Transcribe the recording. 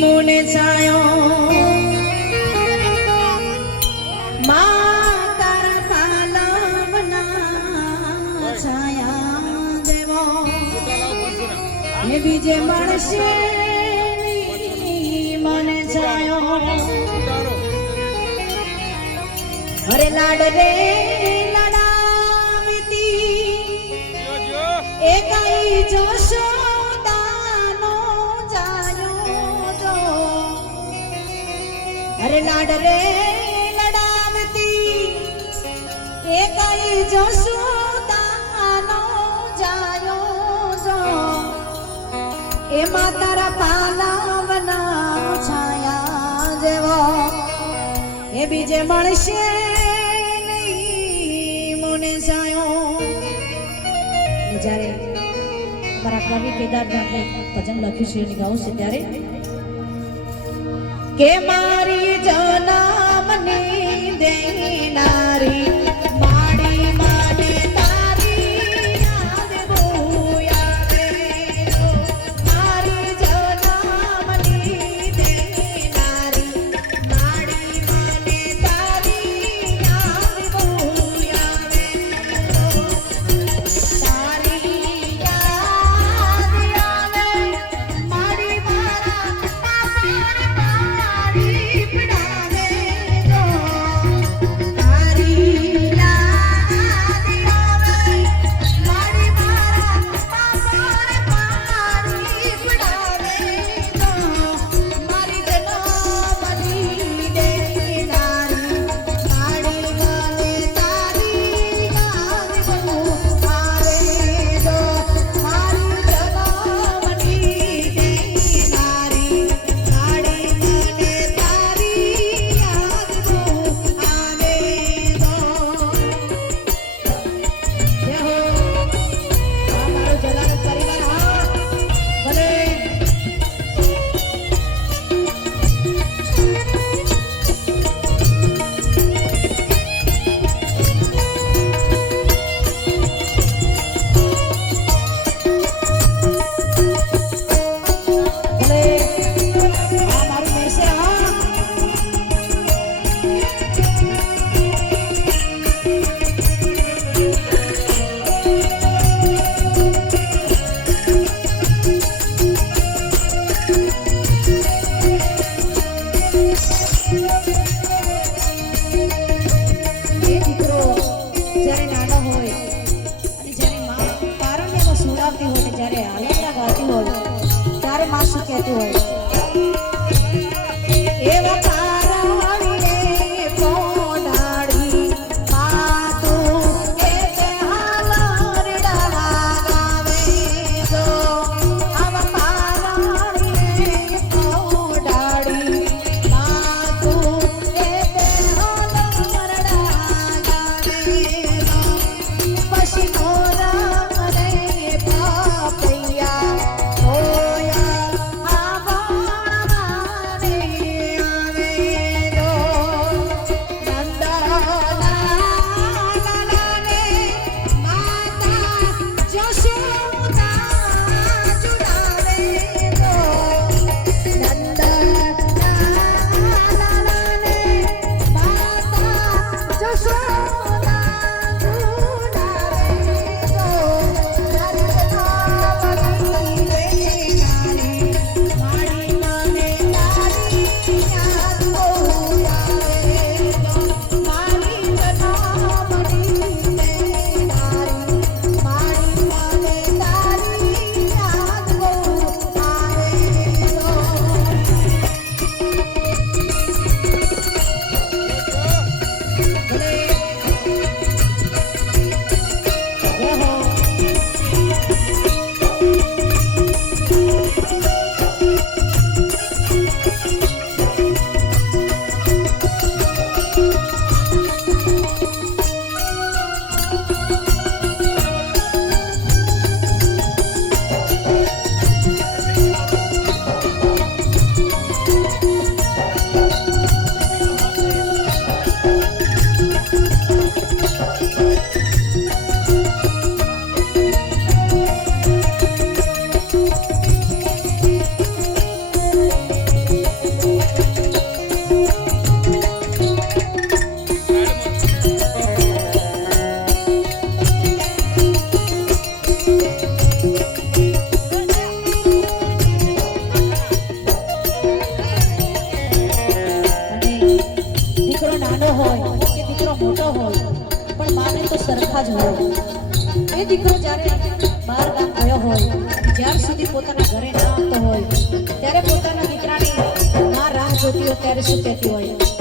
મોને છાયો મા તારા પાલવના છાયા દેવો એ બીજે મળશે મને છાયો અરે લાડ રે એકાઈ જશોદાનો જાયો જો અરે લાડ રે લડાવતી એકાઈ જશોદાનો જાયો જો એમાં તારા પાલવના છાયા જેવો એ બીજે મળશે નહીં મને છાયો જ્યારે અમારા કવિ કેદારનાથે ભજન લખ્યું છે એની ગાવું છે ત્યારે કે મારી જનમની દેનારી માડી માને તારી યાદ બહુ આવે મારી જનમની દેનારી માડી માને તારી યાદ બહુ આવે આવા ઘરમાં જ હોય એ દીકરો જ્યારે બહાર ગામ ગયો હોય જ્યાર સુધી પોતાના ઘરે ના આવતો હોય ત્યારે પોતાના દીકરાની માં રાહ જોતી હોય ત્યારે શું કહેતી હોય